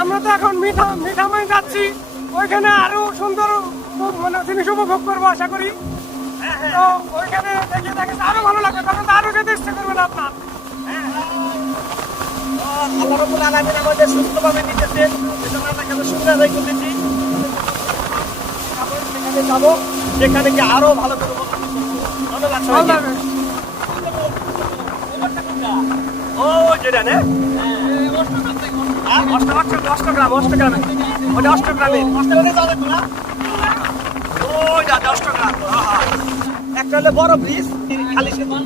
আমরা তো এখন মিঠা মিঠাময় যাচ্ছি। ওইখানে আরও সুন্দর মানে জিনিস উপভোগ করব আশা করি। তো ওইখানে দেখে দেখে আরও ভালো লাগবে তখন তো আরও যেতে ইচ্ছে করবে না আপনার। আল্লাহ রবুল আলমিন আমাদের সুস্থভাবে নিতেছেন সেজন্য আমরা সুন্দর আদায় করতেছি। সেখানে যাব সেখানে গিয়ে আরও ভালো করে করব। ধন্যবাদ ভালো সবাইকে। ও যেটা না হ্যাঁ, অষ্টগ্রাম, অষ্টগ্রামে। ওটা অষ্টগ্রামে। অষ্টগ্রামে যাবে তো না ওই যা অষ্টগ্রাম। একটা হলো বড় ব্রিজ খালি সেতু